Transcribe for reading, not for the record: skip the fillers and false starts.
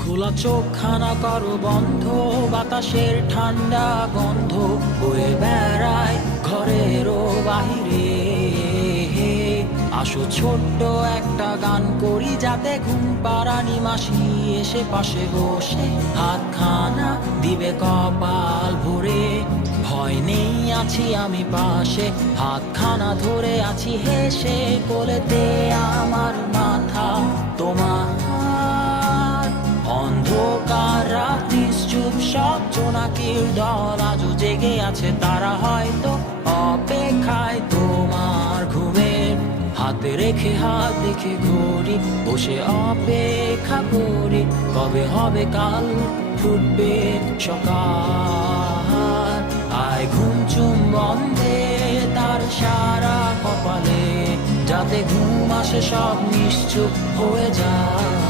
খোলা চোখখানা করো বন্ধ, বাতাসের ঠান্ডা গন্ধ বয়ে বেড়ায় ঘরেরও বাহিরে। আসো ছোট্ট একটা গান করি, যাতে ঘুম পাড়ানি মাসি এসে পাশে বসে হাতখানা দিবে কপাল ভরে। ভয় নেই, আছি আমি পাশে, হাতখানা ধরে আছি হেসে, কোলেতে আমার মাথা তোমার। অন্ধকার রাত্রি চুপ, সব জোনাকির দল আজও জেগে আছে, তারা হয়তো অপেক্ষায় তোমার ঘুমের। হাতে রেখে হাত দেখে ঘড়ি, বসে অপেক্ষা করি, কবে হবে কাল, ফুটবে সকাল। আয় ঘুম চুম বন্ধে তার সারা কপালে, যাতে ঘুম আসে সব নিশ্চুপ হয়ে যায়।